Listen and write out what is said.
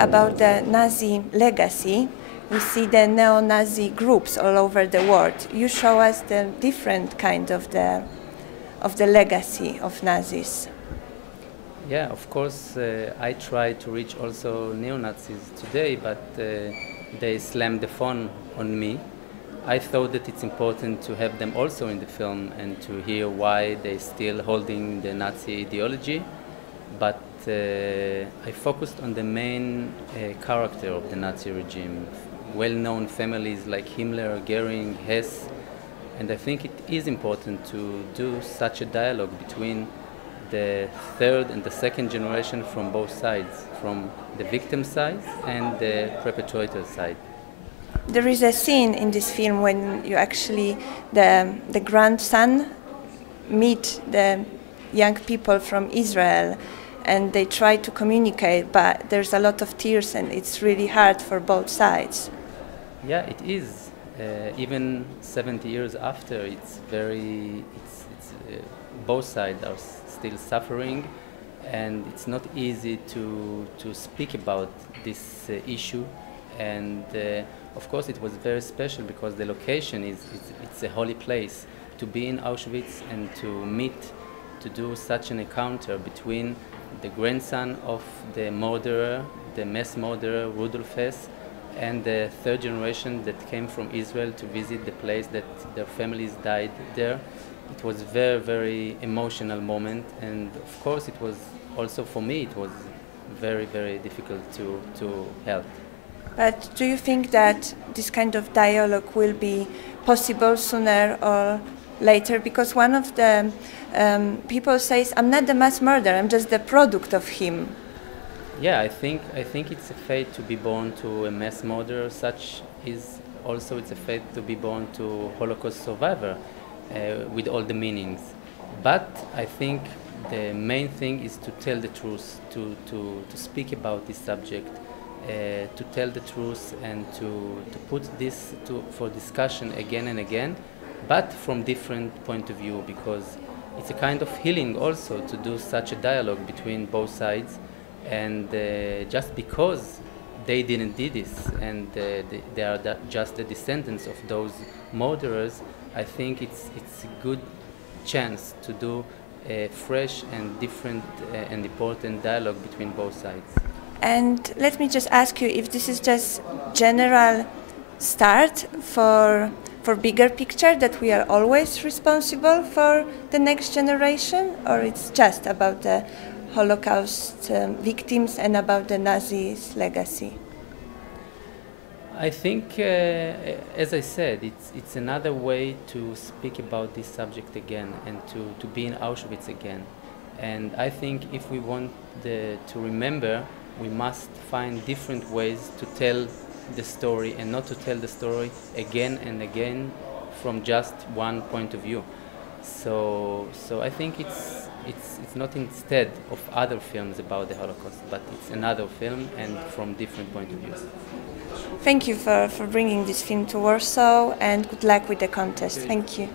about the Nazi legacy, we see the neo-Nazi groups all over the world. You show us the different kind of the legacy of Nazis. Yeah, of course, I try to reach also neo-Nazis today, but they slammed the phone on me. I thought that it's important to have them also in the film and to hear why they're still holding the Nazi ideology. But I focused on the main character of the Nazi regime, well-known families like Himmler, Goering, Hess, and I think it is important to do such a dialogue between the third and the second generation from both sides, from the victim side and the perpetrator side. There is a scene in this film when you actually, the grandson meet the young people from Israel and they try to communicate, but there's a lot of tears and it's really hard for both sides. Yeah, it is. Even 70 years after, it's very, both sides are still suffering, and it's not easy to speak about this issue. And of course, it was very special because the location it's a holy place. To be in Auschwitz and to meet, to do such an encounter between the grandson of the murderer, the mass murderer Rudolf Hess, and the third generation that came from Israel to visit the place that their families died there. It was very, very emotional moment, and of course it was also for me, it was very, very difficult to help. But do you think that this kind of dialogue will be possible sooner or later? Because one of the people says, I'm not the mass murderer, I'm just the product of him. Yeah, I think it's a fate to be born to a mass murderer, such is also it's a fate to be born to Holocaust survivor with all the meanings. But I think the main thing is to tell the truth, to speak about this subject, to tell the truth and to put this for discussion again and again, but from different point of view, because it's a kind of healing also to do such a dialogue between both sides. And just because they didn't do this and they are just the descendants of those murderers, I think it's a good chance to do a fresh and different and important dialogue between both sides. And let me just ask you if this is just general start for bigger picture, that we are always responsible for the next generation, or it's just about the Holocaust victims and about the Nazis' legacy? I think, as I said, it's another way to speak about this subject again and to be in Auschwitz again. And I think if we want to remember, we must find different ways to tell the story and not to tell the story again and again from just one point of view. So I think it's not instead of other films about the Holocaust, but it's another film and from different point of views. Thank you for bringing this film to Warsaw, and good luck with the contest. Thank you.